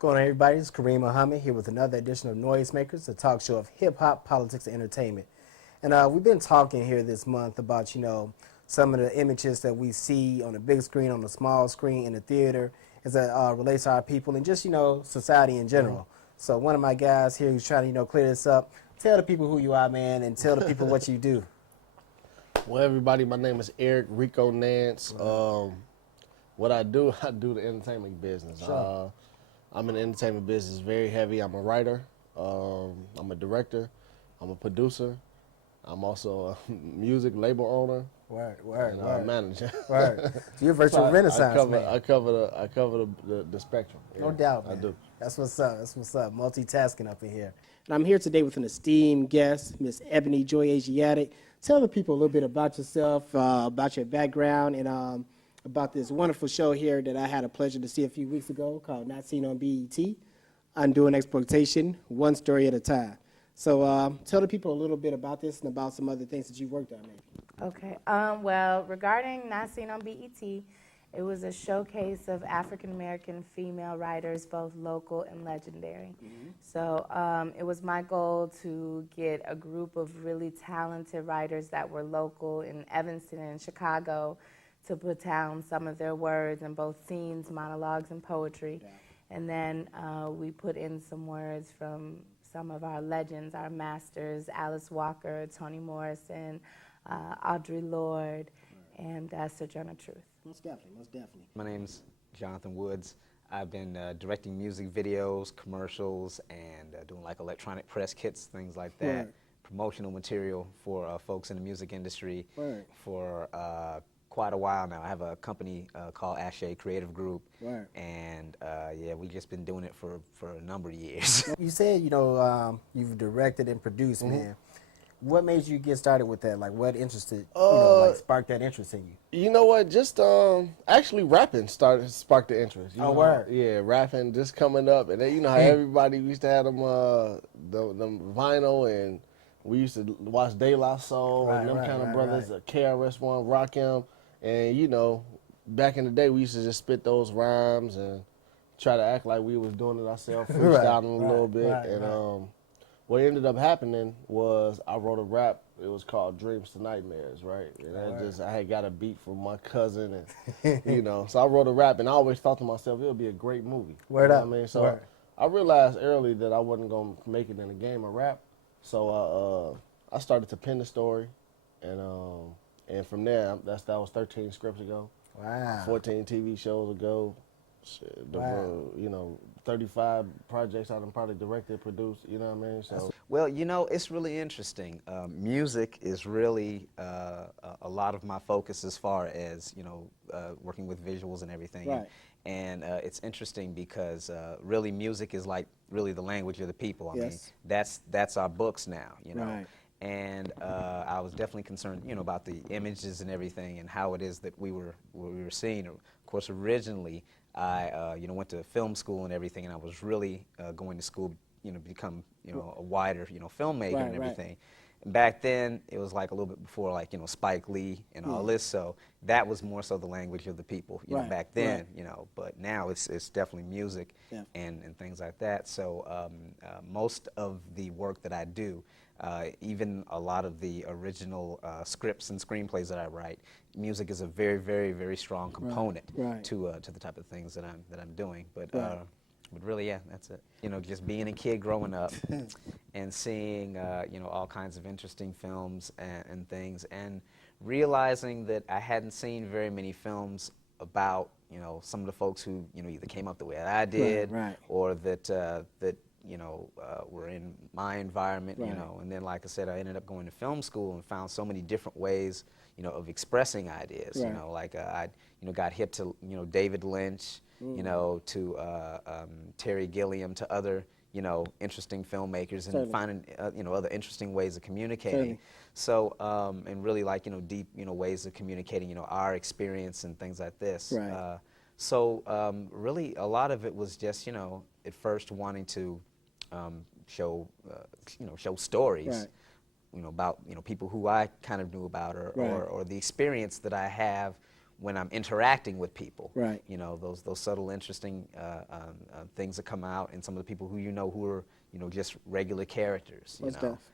Going on, everybody? It's Kareem Muhammad here with another edition of Noisemakers, a talk show of hip-hop, politics, and entertainment. And we've been talking here this month about, some of the images that we see on the big screen, on the small screen, in the theater, as it relates to our people and just, society in general. So one of my guys here who's trying to, clear this up, tell the people who you are, man, and tell the people what you do. Well, everybody, my name is Rico Nance. What I do the entertainment business. Sure. I'm in the entertainment business very heavy. I'm a writer, I'm a director, I'm a producer, I'm also a music label owner. Word. Manager. Word. So you're a virtual renaissance man. I cover the spectrum. No Yeah, doubt, man. I do. That's what's up. Multitasking up in here. And I'm here today with an esteemed guest, Miss Ebony Joy Asiatic. Tell the people a little bit about yourself, about your background, and about this wonderful show here that I had a pleasure to see a few weeks ago called Not Seen on BET, Undoing Exploitation, One Story at a Time. So tell the people a little bit about this and about some other things that you worked on, maybe. Okay. Well, regarding Not Seen on BET, it was a showcase of African-American female writers, both local and legendary. So it was my goal to get a group of really talented writers that were local in Evanston and Chicago to put down some of their words in both scenes, monologues, and poetry. Yeah. And then we put in some words from some of our legends, our masters, Alice Walker, Toni Morrison, Audre Lorde, and Sojourner Truth. Most definitely. My name's Jonathan Woods. I've been directing music videos, commercials, and doing like electronic press kits, things like that. Right. Promotional material for folks in the music industry Right. for quite a while now. I have a company called Ashe Creative Group, Right. and yeah, we've just been doing it for a number of years. You said, you've directed and produced, man. What made you get started with that? Like, what interested, sparked that interest in you? You know what? Just actually rapping sparked the interest. You know? Word. Yeah, rapping just coming up, and then you know how everybody used to have them vinyl, and we used to watch De La Soul and them kind of brothers, KRS-One, Rakim, and back in the day we used to just spit those rhymes and try to act like we was doing it ourselves, freestyling a little bit, what ended up happening was I wrote a rap. It was called Dreams to Nightmares, right? And I had got a beat from my cousin, and so I wrote a rap, and I always thought to myself, it would be a great movie. Word up. I mean, so I realized early that I wasn't gonna make it in the game of rap, so I started to pen the story, and from there, that was 13 scripts ago. Wow. 14 TV shows ago. 35 projects I done probably directed, produced, you know what I mean? So. Well, it's really interesting. Music is really a lot of my focus as far as, working with visuals and everything. Right. And it's interesting because really music is like really the language of the people. I mean, that's our books now, Right. And I was definitely concerned, about the images and everything and how it is that we were seeing. Of course, originally, I went to film school and everything, and I was really going to school, become, a wider, filmmaker and everything. And back then, it was like a little bit before, like, Spike Lee and all this, so that was more so the language of the people, back then, but now it's definitely music and things like that. So most of the work that I do, even a lot of the original scripts and screenplays that I write, music is a very, very, very strong component to the type of things that I'm doing. But really, yeah, that's it. Just being a kid growing up and seeing all kinds of interesting films and things, and realizing that I hadn't seen very many films about some of the folks who either came up the way that I did, or that were in my environment, and then, like I said, I ended up going to film school and found so many different ways, of expressing ideas, like I, got hip to, David Lynch, to Terry Gilliam, to other, interesting filmmakers, and finding, other interesting ways of communicating. So, and really like, deep, ways of communicating, our experience and things like this. So really a lot of it was just, at first wanting to show stories, about, people who I kind of knew about, or the experience that I have when I'm interacting with people. Right. You know, those subtle, interesting things that come out, and some of the people who who are, just regular characters.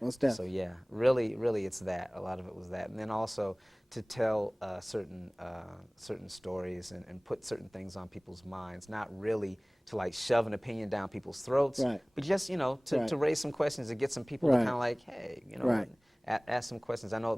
Most def. So yeah, really, it's that. A lot of it was that, and then also to tell certain stories and put certain things on people's minds, not really to like shove an opinion down people's throats, right. but just to raise some questions and get some people to kind of like, hey, right. ask some questions. I know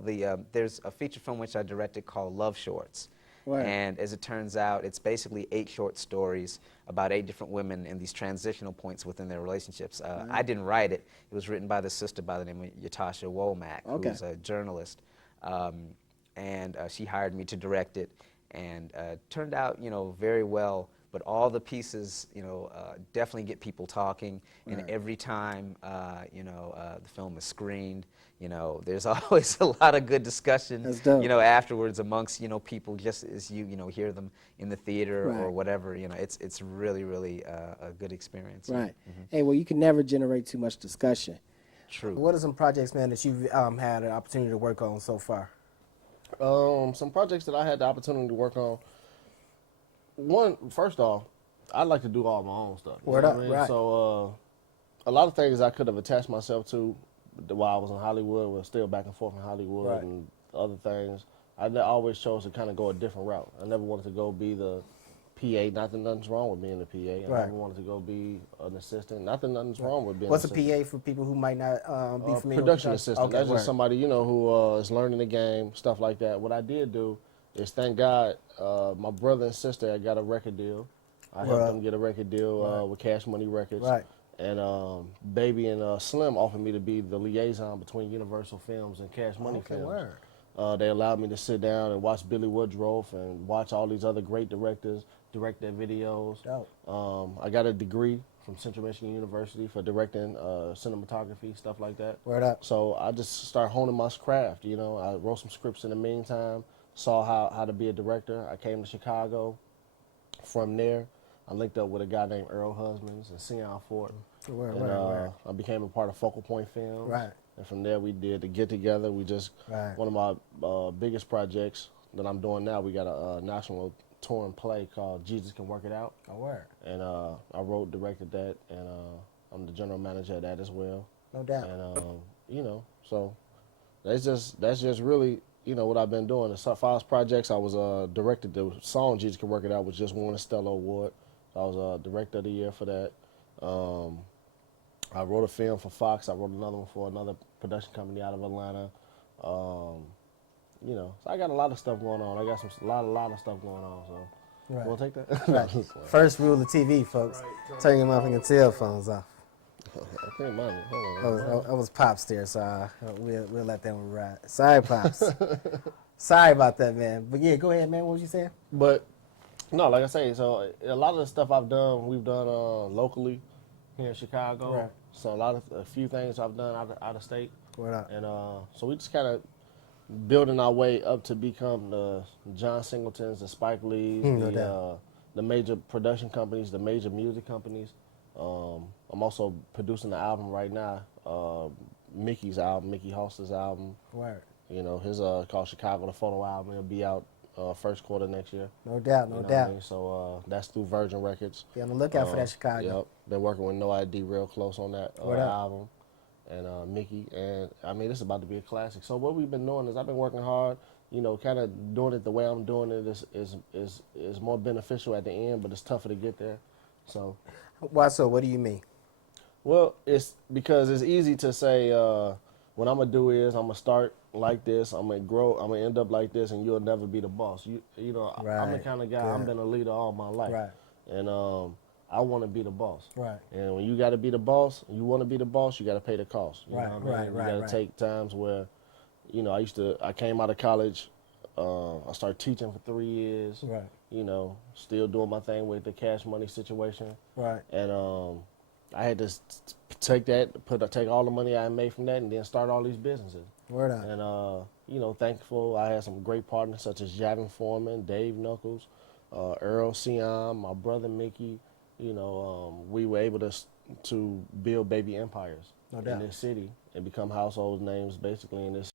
there's a feature film which I directed called Love Shorts. Right. And as it turns out, it's basically 8 short stories about 8 different women in these transitional points within their relationships. Right. I didn't write it. It was written by this sister by the name of Yatasha Womack, who's a journalist. And she hired me to direct it, and turned out, very well. But all the pieces, definitely get people talking. Right. And every time, the film is screened, there's always a lot of good discussion, afterwards amongst, people, just as you hear them in the theater or whatever. It's really, really a good experience. Right. Mm-hmm. Hey, well, you can never generate too much discussion. True. What are some projects, man, that you've had an opportunity to work on so far? Some projects that I had the opportunity to work on. First off, I like to do all my own stuff. Word up, right. So a lot of things I could have attached myself to while I was in Hollywood, was still back and forth in Hollywood and other things. I always chose to kind of go a different route. I never wanted to go be the PA. Nothing's wrong with being a PA. I never wanted to go be an assistant. Nothing's wrong with being What's an assistant. a PA for people who might not be familiar production with assistant. Okay, That's just somebody, who is learning the game, stuff like that. What I did do is, thank God, my brother and sister had got a record deal. I helped them get a record deal with Cash Money Records. Right. And Baby and Slim offered me to be the liaison between Universal Films and Cash Money Films. Word. They allowed me to sit down and watch Billy Woodruff and watch all these other great directors direct their videos. I got a degree from Central Michigan University for directing cinematography, stuff like that. Word up. So I just started honing my craft. I wrote some scripts in the meantime, saw how to be a director. I came to Chicago. From there, I linked up with a guy named Earl Husbands and Sion Ford. I became a part of Focal Point Films. Right. And from there, we did the Get Together. We just, one of my biggest projects that I'm doing now, we got a national touring play called Jesus Can Work It Out. Oh, word. And I wrote, directed that, and I'm the general manager of that as well. No doubt. And, so that's just really, what I've been doing. The Files projects, I was directed the song Jesus Can Work It Out, which just won a Stellar Award. I was Director of the Year for that. I wrote a film for Fox. I wrote another one for another production company out of Atlanta. So I got a lot of stuff going on. I got a lot of stuff going on. So, you want to take that? Right. First rule of TV, folks: turn your motherfucking cell phones off. I think mine. Hold on. I was Pops there, so we'll let that one ride. Sorry, Pops. Sorry about that, man. But yeah, go ahead, man. What was you saying? But no, like I say, so a lot of the stuff we've done locally here in Chicago. Right. So a few things I've done out of state. And so we just kind of building our way up to become the John Singletons, the Spike Lees, the major production companies, the major music companies. I'm also producing the album right now, Mickey's album, Mickey Halster's album. Word. His called Chicago, the photo album. It'll be out first quarter next year. No doubt, no doubt. I mean? So that's through Virgin Records. Be on the lookout for that Chicago. Yep. Been working with No ID real close on that album. And Mickey. And I mean, this is about to be a classic. So what we've been doing is I've been working hard, kind of doing it the way I'm doing it is more beneficial at the end, but it's tougher to get there. So. Why so? What do you mean? Well, it's because it's easy to say what I'm going to do is I'm going to start like this, I'm going to grow, I'm going to end up like this, and you'll never be the boss. I'm the kind of guy, I've been a leader all my life. Right. And I want to be the boss. Right. And when you got to be the boss, you want to be the boss, you got to pay the cost. You know what I mean? You got to take times where, I came out of college, I started teaching for 3 years. Right. Still doing my thing with the Cash Money situation. Right. And I had to take all the money I made from that and then start all these businesses. Word out. And, thankful I had some great partners such as Javin Foreman, Dave Knuckles, Earl Sion, my brother Mickey. We were able to build baby empires in this city and become household names basically in this